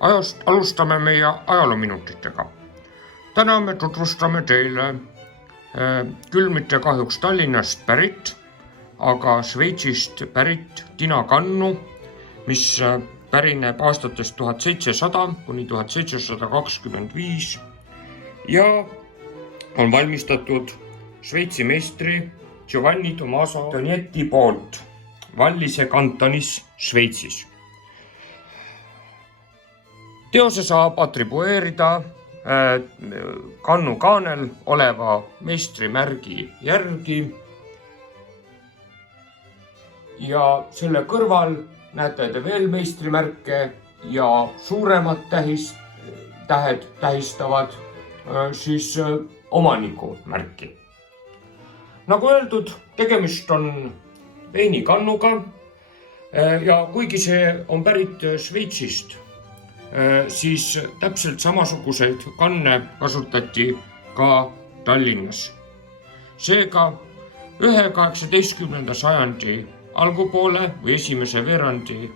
Alustame meie ajaloominutitega. Täna me tutvustame teile küll mitte kahjuks Tallinnast pärit, aga Šveitsist pärit tinakannu, mis pärineb aastatest 1700 kuni 1725 ja on valmistatud Šveitsi meistri Giovanni Tommaso Tonietti poolt Vallise kantonis Šveitsis. Teose saab atribueerida kannu kaanel oleva meistrimärgi järgi ja selle kõrval näete te veel meistrimärke ja suuremad tähed tähistavad siis omaniku märki. Nagu öeldud, tegemist on veinikannuga ja kuigi see on pärit Šveitsist, siis täpselt samasuguseid kanne kasutati ka Tallinnas. Seega 18. sajandi algupoole või esimese veerandi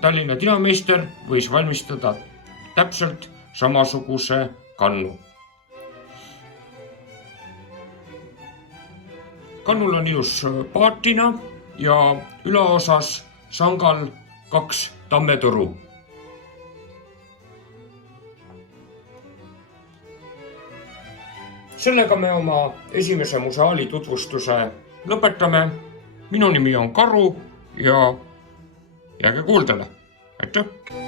Tallinna tinameister võis valmistada täpselt samasuguse kannu. Kannul on ilus paatina ja ülaosas sangal 2 tammetoru. Sellega me oma esimese museaali tutvustuse lõpetame. Minu nimi on Karu ja jääge kuuldele. Aitäh!